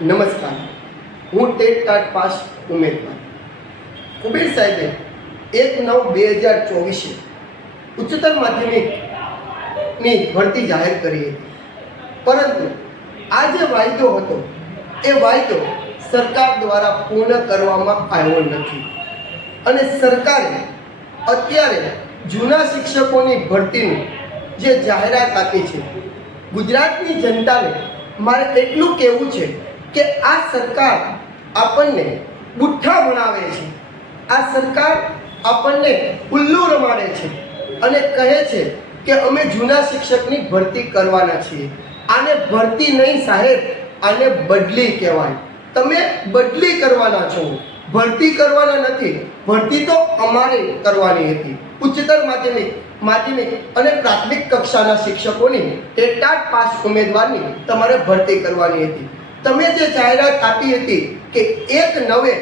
નમસ્કાર. હું TET TAT pass ઉમેદવાર. કુબેર સાહેબે એક નવ બે હજાર ચોવીસે ઉચ્ચતર માધ્યમિકની ભરતી જાહેર કરી હતી. પરંતુ આ જે વાયદો હતો, એ વાયદો સરકાર દ્વારા પૂર્ણ કરવામાં આવ્યો નથી. અને સરકારે અત્યારે જૂના શિક્ષકોની ભરતીની જે જાહેરાત આપી છે, ગુજરાતની જનતાને મારે એટલું કહેવું છે કે આ સરકાર આપણને બુઠ્ઠા ભણાવે છે. આ સરકાર આપણને ઉલ્લુ રમાડે છે અને કહે છે કે અમે જૂના શિક્ષકની ભરતી કરવાના છીએ. આને ભરતી નહીં સાહેબ, આને બદલી કહેવાય. તમે બદલી કરવાના છો. ભરતી કરવાના નથી, ભરતી તો અમારે કરવાની હતી. ઉચ્ચતર માધ્યમિક માધ્યમિક અને પ્રાથમિક કક્ષાના શિક્ષકોની ટેટાટ પાસ ઉમેદવારની તમારે ભરતી કરવાની હતી. તમે જે જાહેરાત આપી હતી કે એક નવે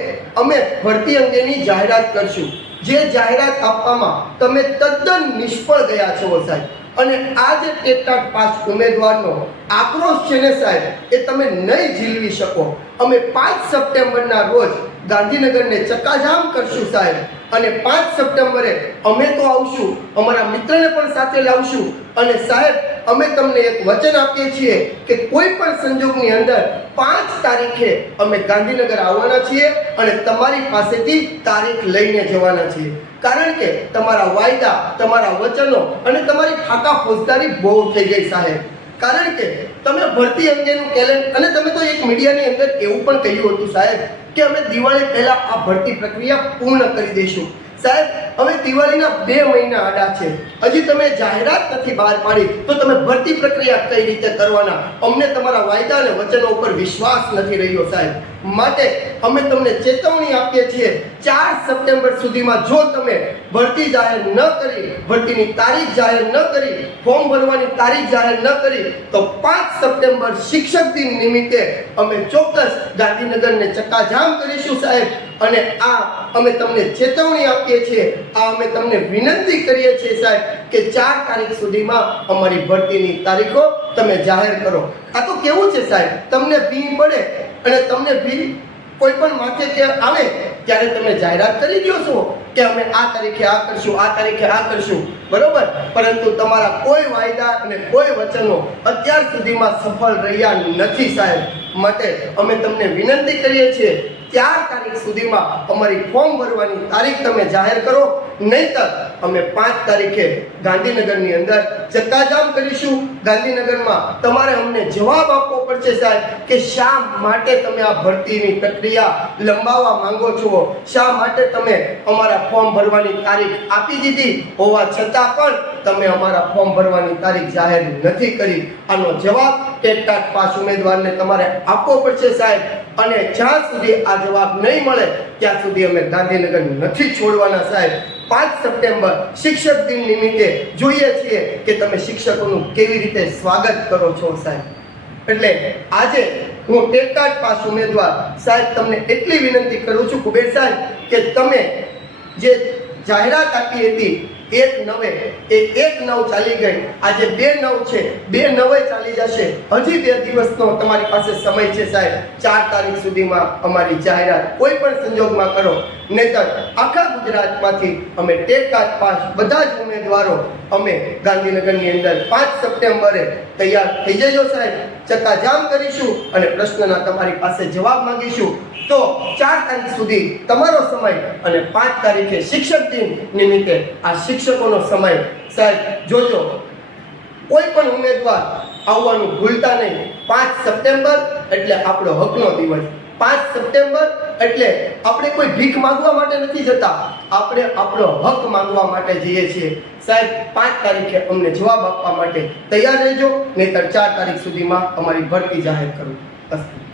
અમે ભરતી અંગેની જાહેરાત કરશું. જે જાહેરાત આપવામાં તમે તદ્દન નિષ્ફળ ગયા છો સાહેબ. અને આ જે ટેટાટ પાસ ઉમેદવારનો આક્રોશ છે ને સાહેબ, એ તમે નહીં ઝીલવી શકો. અમે પાંચ સપ્ટેમ્બરના રોજ ગાંધીનગરને ચક્કાજામ કરશું સાહેબ. અને પાંચ સપ્ટેમ્બરે અમે તો આવશું, અમારા મિત્રને પણ સાથે લાવશું. અને સાહેબ અમે તમને એક વચન આપીએ છીએ કે કોઈ પણ સંજોગની અંદર પાંચ તારીખે અમે ગાંધીનગર આવવાના છીએ અને તમારી પાસેથી તારીખ લઈને જવાના છીએ. કારણ કે તમારા વાયદા, તમારા વચનો અને તમારી ફાકા ફોજદારી બહુ થઈ ગઈ સાહેબ. કારણ કે તમે ભરતી અંગેનું કેલેન્ડર અને તમે તો એક મીડિયાની અંદર એવું પણ કહ્યું હતું સાહેબ કે અમે દિવાળી પહેલા આ ભરતી પ્રક્રિયા પૂર્ણ કરી દઈશું. સાહેબ, હવે દિવાળીના બે મહિના આડા છે. હજી તમે જાહેરાત નથી બહાર પાડી, તો તમે ભરતી પ્રક્રિયા કઈ રીતે કરવાના? અમને તમારા વાયદા અને વચનો ઉપર વિશ્વાસ નથી રહ્યો, સાહેબ. માટે અમે તમને ચેતવણી આપીએ છીએ, ચાર સપ્ટેમ્બર સુધીમાં જો તમે ભરતી જાહેર ન કરી, ભરતીની તારીખ જાહેર ન કરી, ફોર્મ ભરવાની તારીખ જાહેર ન કરી, તો પાંચ સપ્ટેમ્બર શિક્ષક દિન નિમિત્તે અમે ચોક્કસ ગાંધીનગરને ચક્કાજામ કરીશું, સાહેબ. અને આ અમે તમને ચેતવણી આપીએ છીએ. આ અમે તમને વિનંતી કરીએ છીએ સાહેબ કે ચાર તારીખ સુધીમાં અમારી ભરતીની તારીખો તમે જાહેર કરો. આ તો કેવું છે સાહેબ? તમને ભી પડે અને તમને ભી કોઈ પણ માથે કે આવે ત્યારે તમે જાહેરાત કરી દો છો કે અમે આ તારીખે આ કરશું, આ તારીખે આ કરશું. બરોબર? પરંતુ તમારા કોઈ વાયદા અને કોઈ વચનો અત્યાર સુધીમાં સફળ રહ્યા નથી સાહેબ. માટે અમે તમને વિનંતી કરીએ છીએ ચાર તારીખ સુધીમાં અમારી ફોર્મ ભરવાની તારીખ તમે જાહેર કરો, નહીતર અમે પાંચ તારીખે ગાંધીનગરની અંદર ચક્કાજામ કરીશું. ગાંધીનગરમાં તમારે અમને જવાબ આપવો પડશે સાહેબ કે શા માટે તમે આ ભરતીની પ્રક્રિયા લંબાવવા માંગો છો? શા માટે તમે અમારા ફોર્મ ભરવાની તારીખ આપી દીધી? હોવા છતાં પણ તમે અમારા ફોર્મ ભરવાની તારીખ જાહેર નથી કરી. આનો જવાબ ટેટટાટ પાસ ઉમેદવારને તમારે આપવો પડશે સાહેબ. અને જ્યાં સુધી આ જવાબ નહીં મળે, ત્યાં સુધી અમે ગાંધીનગર નથી છોડવાના સાહેબ. પાંચ સપ્ટેમ્બર શિક્ષક દિન નિમિત્તે જોઈએ છીએ કે તમે શિક્ષકોનું કેવી રીતે સ્વાગત કરો છો સાહેબ. એટલે આજે હું ટેકાટ પાસ ઉમેદવાર. સાહેબ, તમને એટલી વિનંતી કરું છું, કુબેર સાહેબ, કે તમે જે જાહેરાત આપી હતી, એક નવે, એ એક નવ ચાલી ગઈ. આજે બે નવ છે, બે નવે ચાલી જશે. હજી બે દિવસનો તમારી પાસે સમય છે સાહેબ. ચાર તારીખ સુધીમાં અમારી જાહેરાત. કોઈ પણ સંજોગમાં કરો. નહીતર આખા ગુજરાતમાંથી અમે ટેકાત પાસ બધા જ ઉમેદવારો અમે ગાંધીનગરની અંદર પાંચ સપ્ટેમ્બરે તૈયાર થઈ જજો સાહેબ. ચકાજામ કરીશું અને પ્રશ્નના તમારી પાસે જવાબ માંગીશું. તો ચાર તારીખ સુધી તમારો સમય અને પાંચ તારીખે શિક્ષક દિન નિમિત્તે આ શિક્ષકોનો સમય. સાહેબ, જોજો, કોઈ પણ ઉમેદવાર આવવાનું ભૂલતા નહીં. પાંચ સપ્ટેમ્બર એટલે આપણો હકનો દિવસ. પાંચ સપ્ટેમ્બર એટલે આપણે કોઈ ભીખ માંગવા માટે નથી જતા. આપણે આપણો હક માંગવા માટે જઈએ છીએ. સાહેબ, પાંચ તારીખે અમને જવાબ આપવા માટે તૈયાર રહેજો, નહીતર ચાર તારીખ સુધીમાં અમારી ભરતી જાહેર કરું. અસ્તુ